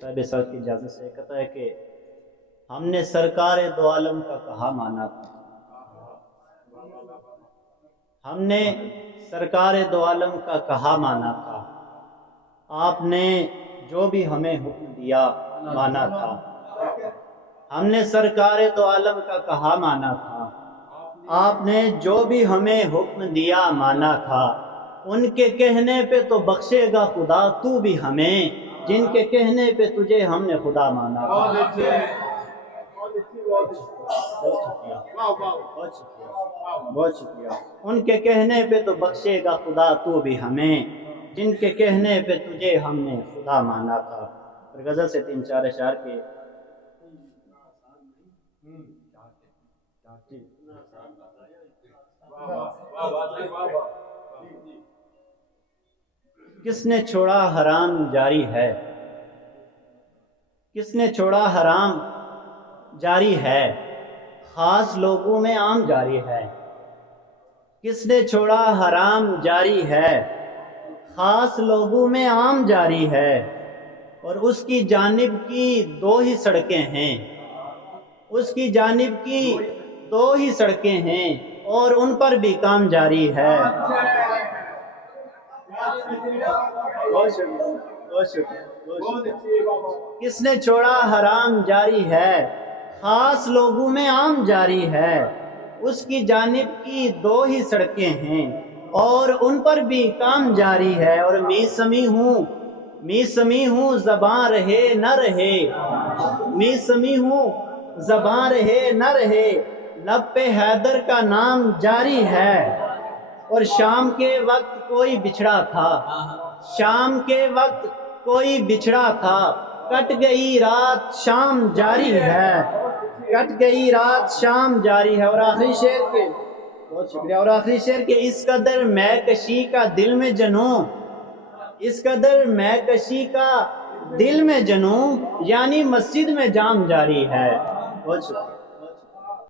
صاحب سر کی اجازت سے کہتا ہے کہ ہم نے سرکار دو عالم کا کہا مانا تھا، ہم نے سرکار دو عالم کا کہا مانا تھا، آپ نے جو بھی ہمیں حکم دیا مانا تھا، ہم نے سرکار دو عالم کا کہا مانا تھا، آپ نے جو بھی ہمیں حکم دیا مانا تھا، ان کے کہنے پہ تو بخشے گا خدا تو بھی ہمیں، جن کے کہنے پہ تجھے ہم نے خدا مانا تھا۔ بہت شکریہ۔ ان کے کہنے پہ تو بخشے گا خدا تو بھی ہمیں، جن کے کہنے پہ تجھے ہم نے خدا مانا تھا۔ اور غزل سے 3-4 اشعار کے کس نے چھوڑا حرام جاری ہے، کس نے چھوڑا حرام جاری ہے، خاص لوگوں میں عام جاری ہے، کس نے چھوڑا حرام جاری ہے، خاص لوگوں میں عام جاری ہے، اور اس کی جانب کی 2 ہی سڑکیں ہیں، اس کی جانب کی 2 ہی سڑکیں ہیں، اور ان پر بھی کام جاری ہے۔ کس نے چھوڑا حرام جاری ہے، خاص لوگوں میں عام جاری ہے، اس کی جانب کی 2 ہی سڑکیں ہیں، اور ان پر بھی کام جاری ہے۔ اور می سمی ہوں زباں رہے نہ رہے، می سمی ہوں زباں رہے نہ رہے، لب پہ حیدر کا نام جاری ہے۔ اور شام کے وقت کوئی بچھڑا تھا، شام کے وقت کوئی بچھڑا تھا، کٹ گئی رات شام جاری ہے، کٹ گئی رات شام جاری ہے۔ اور آخری شعر کے بہت شکریہ۔ اور آخری شعر کے اس قدر میں کشی کا دل میں جنوں، اس قدر میں کشی کا دل میں جنوں، یعنی مسجد میں جام جاری ہے۔ بہت شکریہ۔